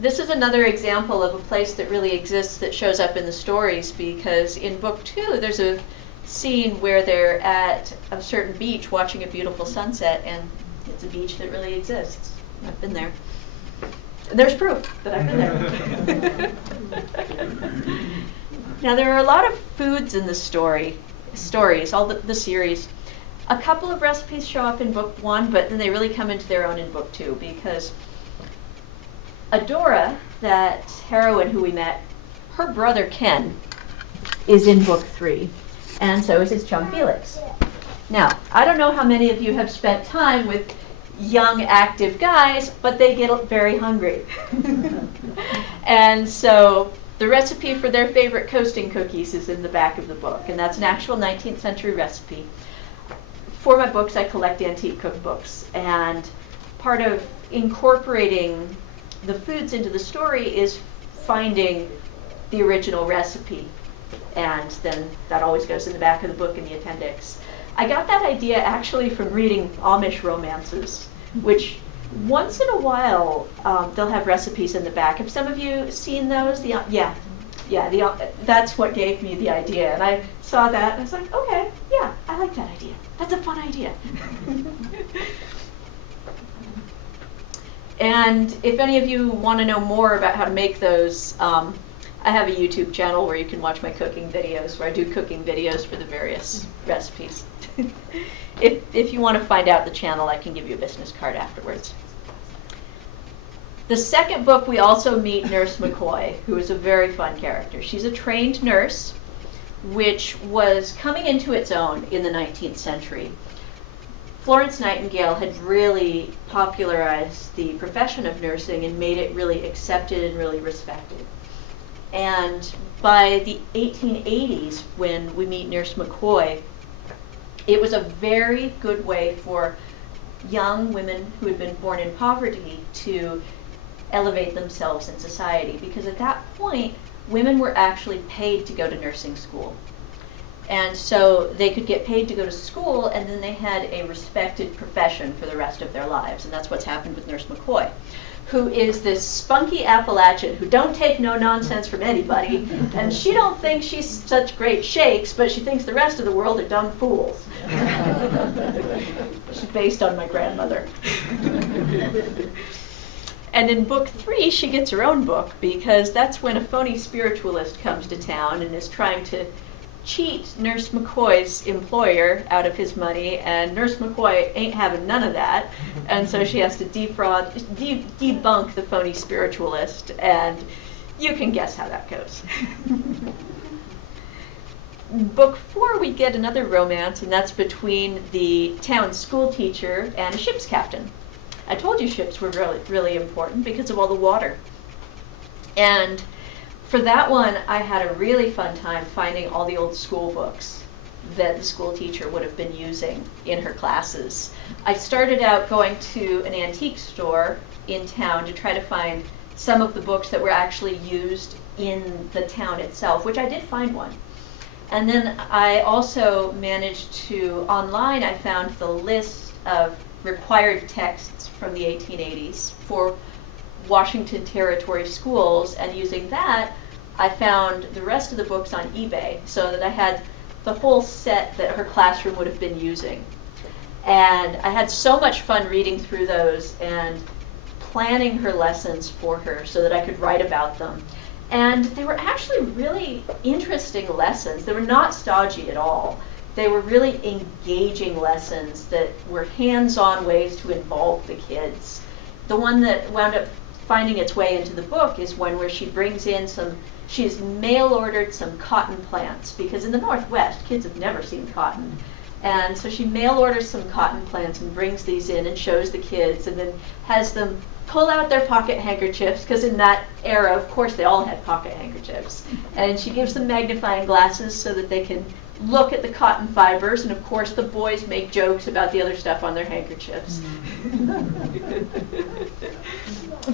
this is another example of a place that really exists that shows up in the stories, because in book 2 there's a scene where they're at a certain beach watching a beautiful sunset, and it's a beach that really exists. I've been there. And there's proof that I've been there. Now, there are a lot of foods in the stories, all the series. A couple of recipes show up in book 1, but then they really come into their own in book 2, because Adora, that heroine who we met, her brother Ken is in book 3, and so is his chum Felix. Now, I don't know how many of you have spent time with young, active guys, but they get very hungry. And so the recipe for their favorite coasting cookies is in the back of the book, and that's an actual 19th century recipe. For my books, I collect antique cookbooks, and part of incorporating the foods into the story is finding the original recipe, and then that always goes in the back of the book in the appendix. I got that idea actually from reading Amish romances, which once in a while they'll have recipes in the back. Have some of you seen those? That's what gave me the idea, and I saw that and I was like, okay, yeah, I like that idea. That's a fun idea. And if any of you want to know more about how to make those, I have a YouTube channel where you can watch my cooking videos, where I do cooking videos for the various recipes. If you want to find out the channel, I can give you a business card afterwards. The second book, we also meet Nurse McCoy, who is a very fun character. She's a trained nurse, which was coming into its own in the 19th century. Florence Nightingale had really popularized the profession of nursing and made it really accepted and really respected. And by the 1880s, when we meet Nurse McCoy, it was a very good way for young women who had been born in poverty to elevate themselves in society, because at that point, women were actually paid to go to nursing school. And so they could get paid to go to school, and then they had a respected profession for the rest of their lives. And that's what's happened with Nurse McCoy, who is this spunky Appalachian who don't take no nonsense from anybody. And she don't think she's such great shakes, but she thinks the rest of the world are dumb fools. She's based on my grandmother. And in book 3, she gets her own book, because that's when a phony spiritualist comes to town and is trying to cheat Nurse McCoy's employer out of his money, and Nurse McCoy ain't having none of that, and so she has to debunk the phony spiritualist, and you can guess how that goes. Book 4, we get another romance, and that's between the town school teacher and a ship's captain. I told you ships were really, really important because of all the water. And for that one, I had a really fun time finding all the old school books that the school teacher would have been using in her classes. I started out going to an antique store in town to try to find some of the books that were actually used in the town itself, which I did find one. And then I also managed to, online, I found the list of required texts from the 1880s for Washington Territory schools, and using that, I found the rest of the books on eBay, so that I had the whole set that her classroom would have been using. And I had so much fun reading through those and planning her lessons for her so that I could write about them. And they were actually really interesting lessons. They were not stodgy at all. They were really engaging lessons that were hands-on ways to involve the kids. The one that wound up finding its way into the book is one where she brings in she's mail-ordered some cotton plants, because in the Northwest, kids have never seen cotton. And so she mail-orders some cotton plants and brings these in and shows the kids, and then has them pull out their pocket handkerchiefs, because in that era, of course, they all had pocket handkerchiefs. And she gives them magnifying glasses so that they can look at the cotton fibers, and of course the boys make jokes about the other stuff on their handkerchiefs.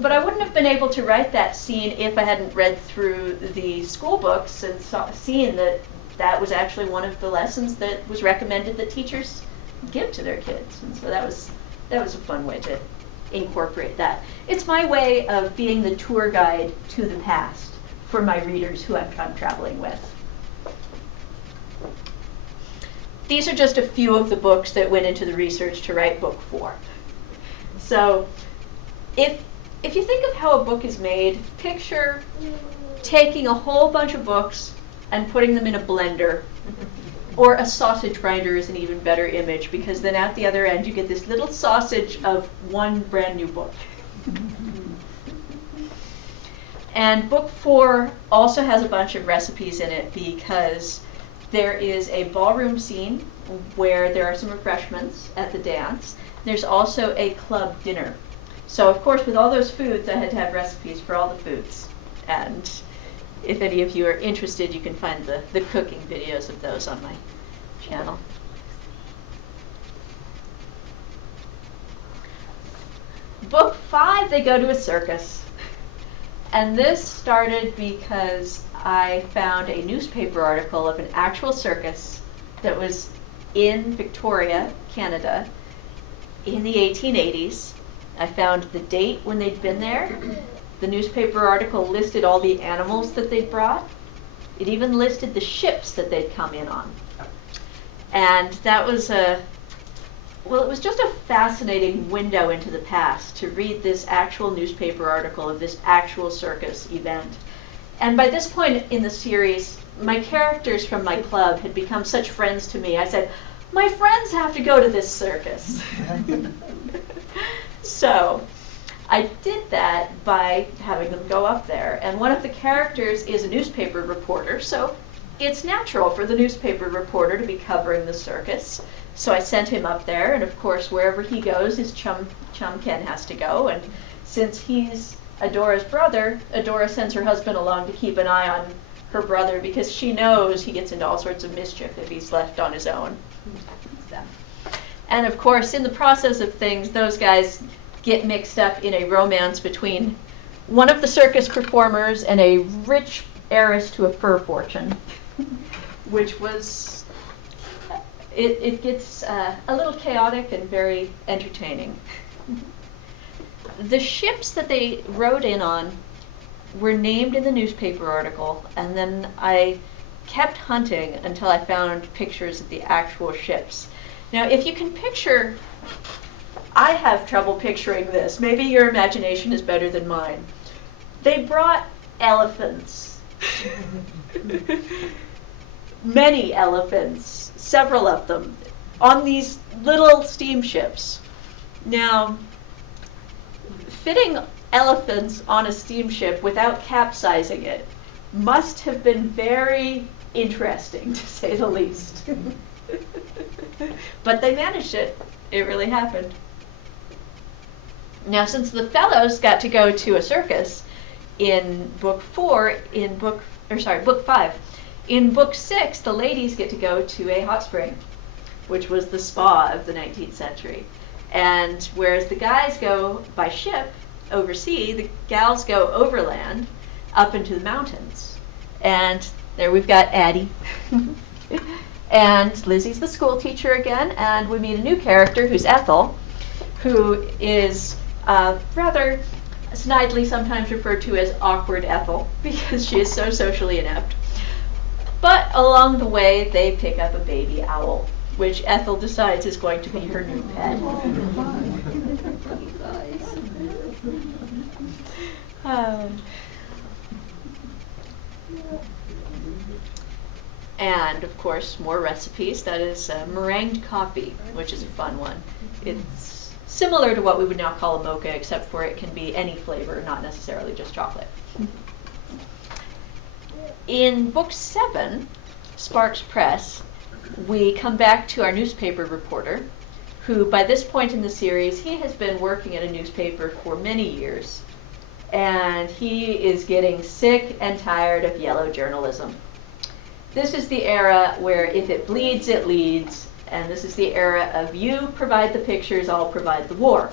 But I wouldn't have been able to write that scene if I hadn't read through the school books and seen that that was actually one of the lessons that was recommended that teachers give to their kids. And so that was a fun way to incorporate that. It's my way of being the tour guide to the past for my readers who I'm traveling with. These are just a few of the books that went into the research to write book 4. So if you think of how a book is made, picture taking a whole bunch of books and putting them in a blender. Or a sausage grinder is an even better image, because then at the other end you get this little sausage of one brand new book. And book 4 also has a bunch of recipes in it, because there is a ballroom scene where there are some refreshments at the dance. There's also a club dinner. So of course with all those foods I had to have recipes for all the foods. And if any of you are interested, you can find the cooking videos of those on my channel. Book 5, they go to a circus. And this started because I found a newspaper article of an actual circus that was in Victoria, Canada, in the 1880s. I found the date when they'd been there. The newspaper article listed all the animals that they'd brought. It even listed the ships that they'd come in on. And that was it was just a fascinating window into the past to read this actual newspaper article of this actual circus event. And by this point in the series, my characters from my club had become such friends to me. I said, my friends have to go to this circus. So I did that by having them go up there. And one of the characters is a newspaper reporter, so it's natural for the newspaper reporter to be covering the circus. So I sent him up there, and of course wherever he goes, his chum Ken has to go. And since he's Adora's brother, Adora sends her husband along to keep an eye on her brother, because she knows he gets into all sorts of mischief if he's left on his own. And of course, in the process of things, those guys get mixed up in a romance between one of the circus performers and a rich heiress to a fur fortune, which was, it gets a little chaotic and very entertaining. The ships that they rode in on were named in the newspaper article, and then I kept hunting until I found pictures of the actual ships. Now, if you can picture, I have trouble picturing this. Maybe your imagination is better than mine. They brought elephants. Many elephants, several of them, on these little steamships. Now, fitting elephants on a steamship without capsizing it must have been very interesting, to say the least. But they managed it. It really happened. Now, since the fellows got to go to a circus in book 5. In book 6, the ladies get to go to a hot spring, which was the spa of the 19th century. And whereas the guys go by ship oversea, the gals go overland up into the mountains. And there we've got Addie. And Lizzie's the school teacher again, and we meet a new character who's Ethel, who is rather snidely sometimes referred to as awkward Ethel, because she is so socially inept. But along the way, they pick up a baby owl, which Ethel decides is going to be her new pet. And, of course, more recipes. That is meringued coffee, which is a fun one. It's similar to what we would now call a mocha, except for it can be any flavor, not necessarily just chocolate. In book 7, Sparks Press, we come back to our newspaper reporter, who by this point in the series, he has been working at a newspaper for many years, and he is getting sick and tired of yellow journalism. This is the era where if it bleeds, it leads, and this is the era of you provide the pictures, I'll provide the war.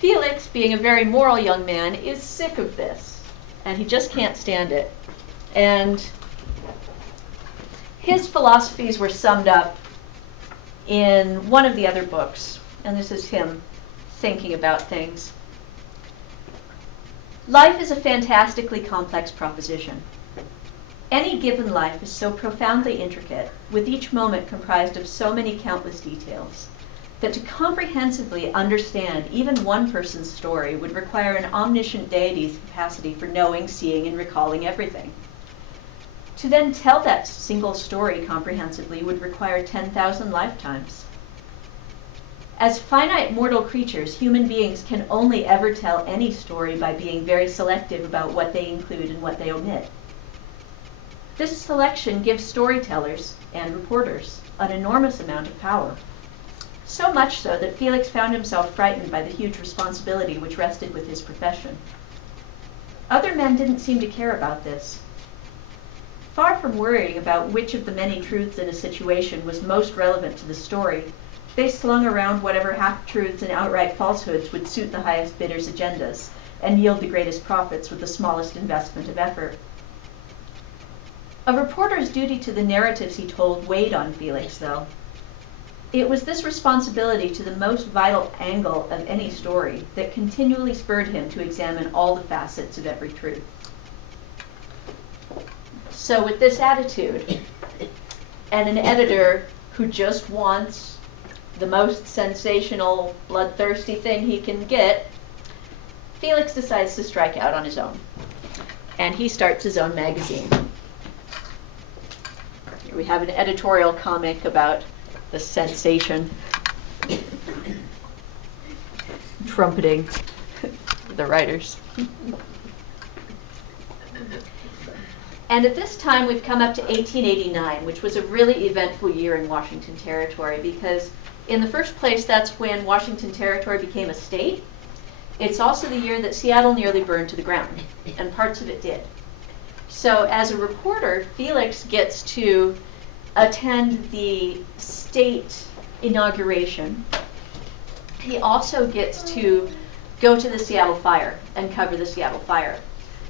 Felix, being a very moral young man, is sick of this, and he just can't stand it. And his philosophies were summed up in one of the other books, and this is him thinking about things. Life is a fantastically complex proposition. Any given life is so profoundly intricate, with each moment comprised of so many countless details, that to comprehensively understand even one person's story would require an omniscient deity's capacity for knowing, seeing, and recalling everything. To then tell that single story comprehensively would require 10,000 lifetimes. As finite mortal creatures, human beings can only ever tell any story by being very selective about what they include and what they omit. This selection gives storytellers and reporters an enormous amount of power. So much so that Felix found himself frightened by the huge responsibility which rested with his profession. Other men didn't seem to care about this. Far from worrying about which of the many truths in a situation was most relevant to the story, they slung around whatever half-truths and outright falsehoods would suit the highest bidders' agendas and yield the greatest profits with the smallest investment of effort. A reporter's duty to the narratives he told weighed on Felix, though. It was this responsibility to the most vital angle of any story that continually spurred him to examine all the facets of every truth. So with this attitude, and an editor who just wants the most sensational, bloodthirsty thing he can get, Felix decides to strike out on his own. And he starts his own magazine. Here we have an editorial comic about the sensation trumpeting the writers. And at this time, we've come up to 1889, which was a really eventful year in Washington Territory because, in the first place, that's when Washington Territory became a state. It's also the year that Seattle nearly burned to the ground, and parts of it did. So as a reporter, Felix gets to attend the state inauguration. He also gets to go to the Seattle fire and cover the Seattle fire.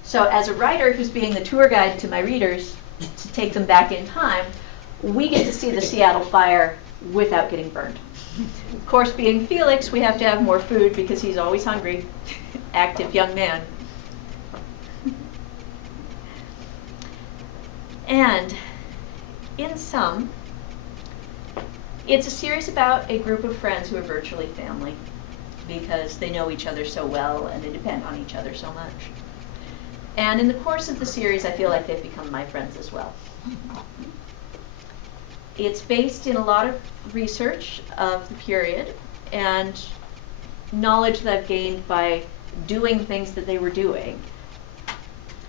So as a writer who's being the tour guide to my readers to take them back in time, we get to see the Seattle fire without getting burned. Of course, being Felix, we have to have more food because he's always hungry, active young man. And in sum, it's a series about a group of friends who are virtually family because they know each other so well and they depend on each other so much. And in the course of the series, I feel like they've become my friends as well. It's based in a lot of research of the period and knowledge that I've gained by doing things that they were doing.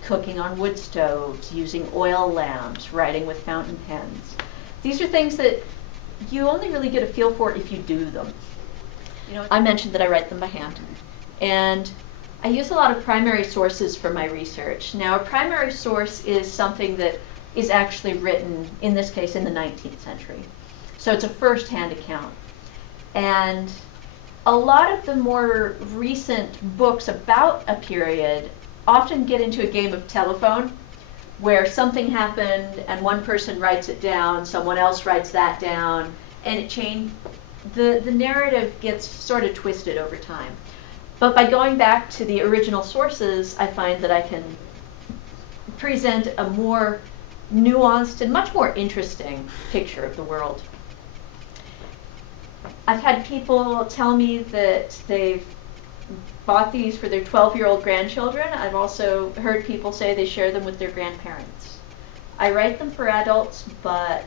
Cooking on wood stoves, using oil lamps, writing with fountain pens. These are things that you only really get a feel for if you do them. You know, I mentioned that I write them by hand. And I use a lot of primary sources for my research. Now, a primary source is something that is actually written, in this case, in the 19th century. So it's a first-hand account. And a lot of the more recent books about a period often get into a game of telephone where something happened and one person writes it down, someone else writes that down, and the narrative gets sort of twisted over time. But by going back to the original sources, I find that I can present a more nuanced and much more interesting picture of the world. I've had people tell me that they've bought these for their 12-year-old grandchildren. I've also heard people say they share them with their grandparents. I write them for adults, but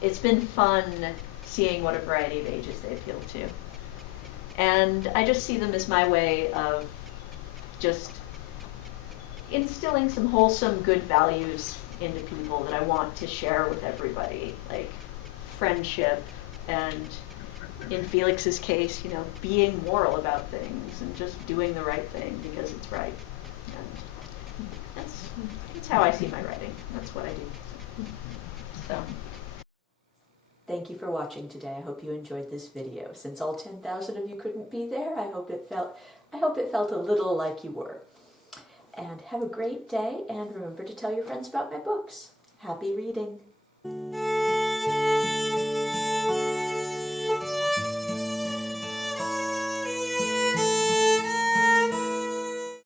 it's been fun seeing what a variety of ages they appeal to. And I just see them as my way of just instilling some wholesome, good values into people that I want to share with everybody, like friendship and, in Felix's case, you know, being moral about things and just doing the right thing because it's right. And that's how I see my writing. That's what I do. So. Thank you for watching today. I hope you enjoyed this video. Since all 10,000 of you couldn't be there, I hope it felt a little like you were. And have a great day, and remember to tell your friends about my books. Happy reading!